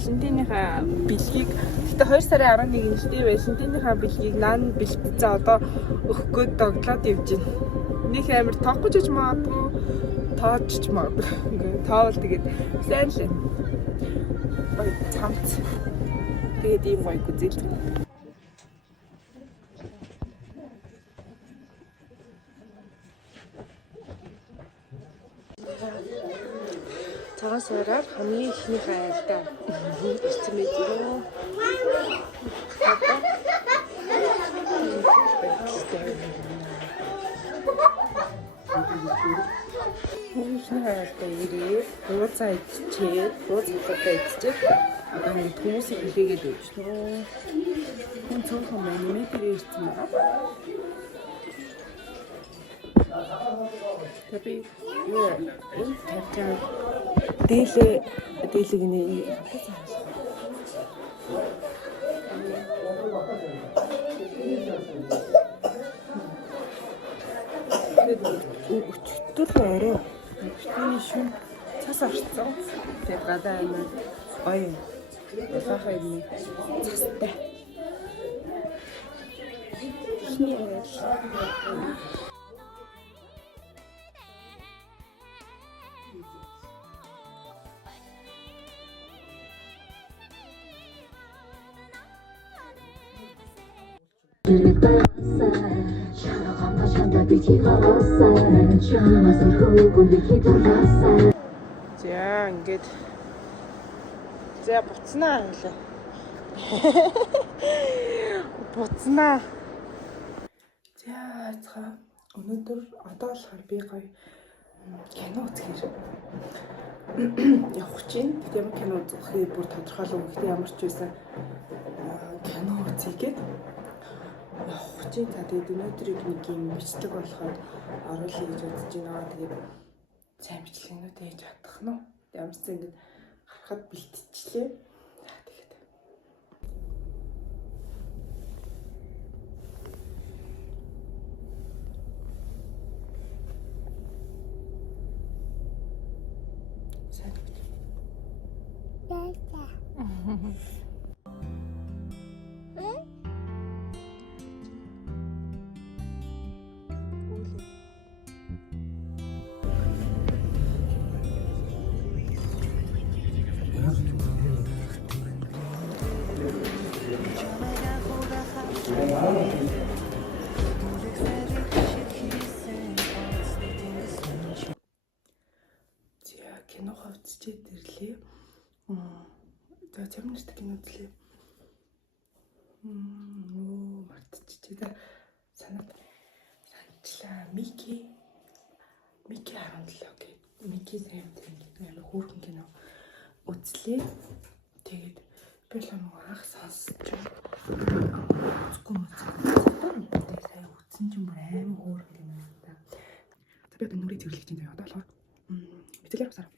Валентиныхаа бэлгийг гэтээ 2 сарын 11-ний Валентиныхаа бэлгийг наан бэлтцээ одоо өгөхгүй доглоод явж байна. Нэг амар тоохгүй ч магадгүй тооч ч магадгүй. Ингээ тоовол тэгээд сайн л бай цамц. Тэгээд ийм гоё гүзэл. Цагаан сараар хамгийн ихнийхээ айлдаа ирсэн байж юу. Хүүхний айлдаа ирээ. Бууцаа идчихээ. Бууцаа идчихээ. Одоо нэг хүмүүсийг хэлээгээд өгч тоо. Хүн цонхон маниметр ирсэн байна. Tapi юу энэ тавьчаа дээлэг нэ өчтөр орой өчтөрний шин цас орцсон. Тэгээд гадаа амир гоё бахаа юм цастай. За ингээд за буцнаа хэлээ. Буцнаа. За цаа өнөөдөр одоо болохоор би гоё кино үзэхээр явах чинь. Тэгтээ ямар кино үзэхээ бүр тодорхойлов. Гэхдээ ямар ч байсан кино үзьгээд явах чинь. За тэгээд өнөөдрийг нэг юм бичлэг болохоор оруулъя гэж бодож байна. Тэгээд сайн бичлэгнүүд хийж чадах нь. Ямар ч ингэ харахад бэлтчихлээ. За тэгээд сайн гэж. Кино хавцчихэд ирлээ. За чамд нэртэй кино үзлээ. Мартчихлаа. Санчлаа. Мики 17 гэх. Мики сайн амар хөөрхөн кино үзлээ. Тэгээд би л нэг анх сонсч үзгүй юм. Тэгээд сайн үзсэн ч юм бүр амар хөөрхөн кино юм да. За би одоо нүрийг цэвэрлэж чинь одоо болохоор битэлэр басаар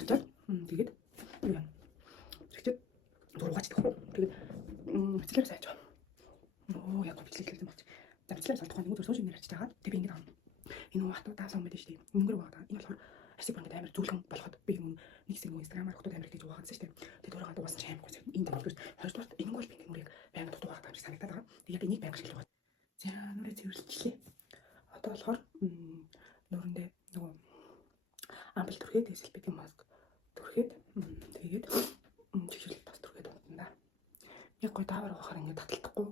очоод тэгээд юу юм. Тэгтээ зургаач тахгүй. Тэгээд битэлэр сайж байгаа. Яг бичлэг хэлсэн болчих. За бичлэг сар тухайн нэг зөв шиг нэр ачиж байгаа. Тэгээд би ингэж аав. Энэ уу хатуу даасан мэдээж шүү дээ. Өнгөр байгаа. Энэ болохоор арсыг бүр амар зүйлхэн болоход би юм нэг хэсэг инстаграмаар хотод амар гэж угаагаадсан шүү дээ. Тэгээд өөрөө гадаа уусч амар гоо. Энэ дээр хоёрдугаар энэ бол би нэг нүрийг амар дутуу байгаа гэж санагдаад байгаа. Тэгээд би нэг байнг шилжиж байгаа. За нүрээ цэвэрлжлээ. Одоо болохоор нүрэндээ нөгөө амбал түрхээд эсэлбэгийн маск түрхээд тэгээд чигшил бас түрхээд унтана. Яг гой даавар ухаар ингэ таталтахгүй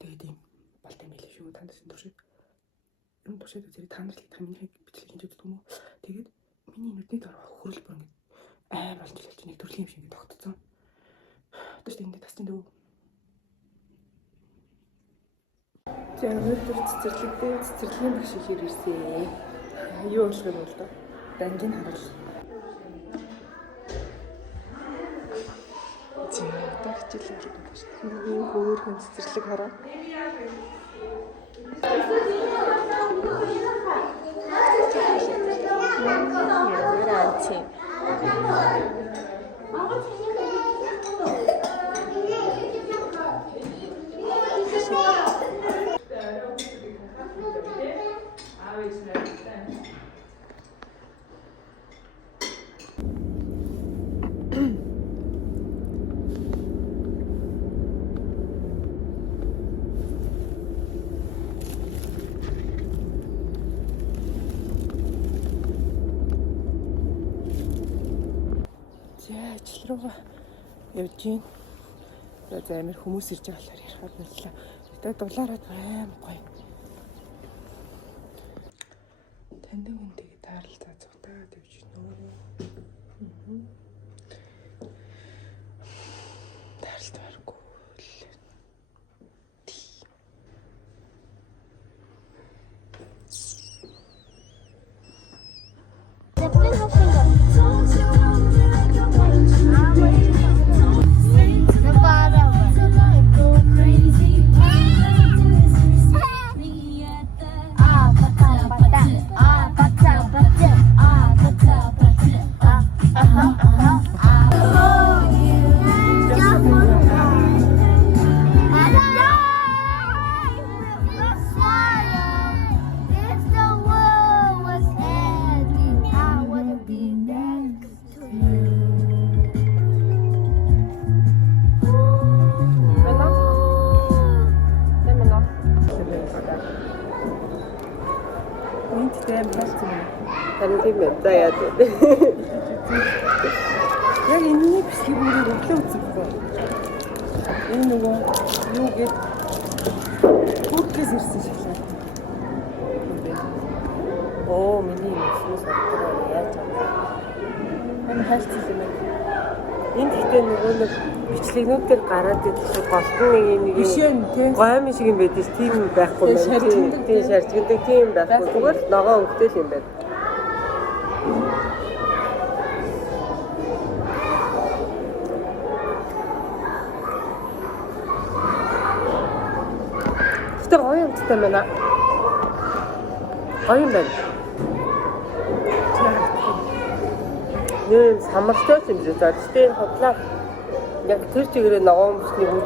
тэгээд юм болт юм билээ шүү. Танд түршид. Энэ түршид зэрэг танарл гэх миний бичлэг хийж өгдөг юм уу? Тэгээд миний нүдний дор хөрөл бүр ингэ амар болж ирж нэг төрлийн юм шиг тогтцсон. Одоо ч энэ тасчин дөө. За өнөөдөр цэцэрлэгийн багш ихээр ирсэн. Юу болох юм бол доо. Дангийн харал. За одоо хичээл орох юм байна. Хөөрхөн цэцэрлэг хараа. Тэгээ ажил руугаа явж гин. За амир хүмүүс ирж байгаа болохоор ярихад боллоо. Тэгээд дулаараад аим гоё. Таньдаг үнтэйгээ таарлаа цугтаад явж гинөө. Таарлт баргүй л. За яа дээ. Яг энэний бичлэг бүрээр өглөө үзсэн. Энэ нөгөө юу гээд Туркээс ирсэн шалаа. Оо миний мэдсэн сартраа яаж байгаа. Энэ хайрцаг юм байна. Энд гэхдээ нөгөө нэг бичлэгнүүд дээр гараад идэх шиг голтон нэг Бишэн тий. гойм шиг юм байдаг ш. Тийм байхгүй байна. Тийм шарчгэндэг тийм байхгүй. Зүгээр л ногоо өнгөтэй юм байна. Гэтэ гоё юмтай байна. Гоё юм байна. Нэр самартай юм шиг за. Гэтэ хотлоо яг тэр чигээр ногоо өмсний үр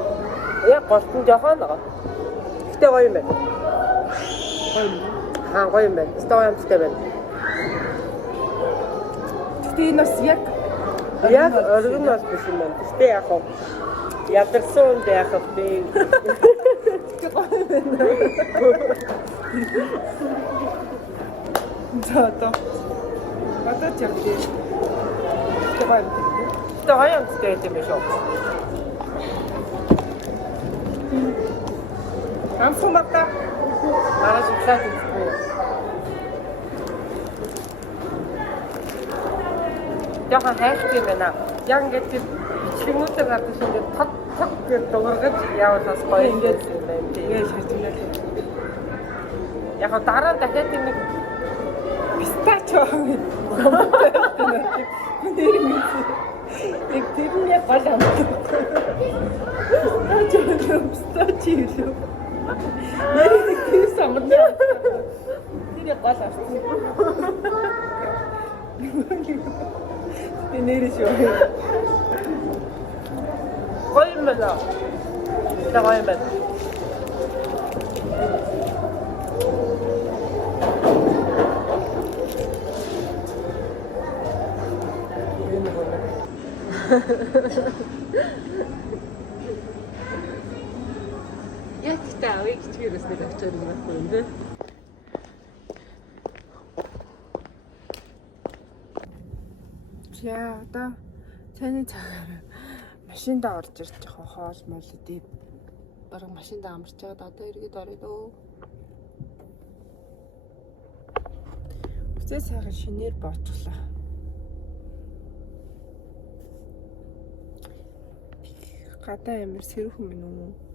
яг голтон жоохон байгаа. Гэтэ гоё юм байна. Гоё юм байна. Гэтэ гоё юмтай байна. Гэтэ энэ бас яг оригинал биш юм байна. Гэтэ яг хоо ядарсан үнд яг хөө одоо ч яг тийм. Тэ гоё юмтай юм биш үү? Амсан бата. Мараа шоколад хийхгүй. Яхан хайртай юм байна. Яг ингээд бичлэгнүүдээр гадна шинэ тод гэж дуургаж явуулаас гоё ингээд юм байна. Тэгээд шатнаа. Яг дараа нь дахиад нэг пистачо нэг тэрний гол юм. Пистачо юу? Яг нэг тийм самарна. Тэр гол авсан. Нэрээ шүү. гоё юм байна. Тэ гоё юм байна. Яг та авыг чигээрээс нэг очоор юм байхгүй юм дээ. Яа одоо цайны цагаар машинд орж ирж байгаа хоол мол үдээ бараг машинд амарч байгаа одоо иргэд орё дөө. Үсээ сайхан шинээр бооцглаа. Гадаа ямар сэрүүхэн минь үү?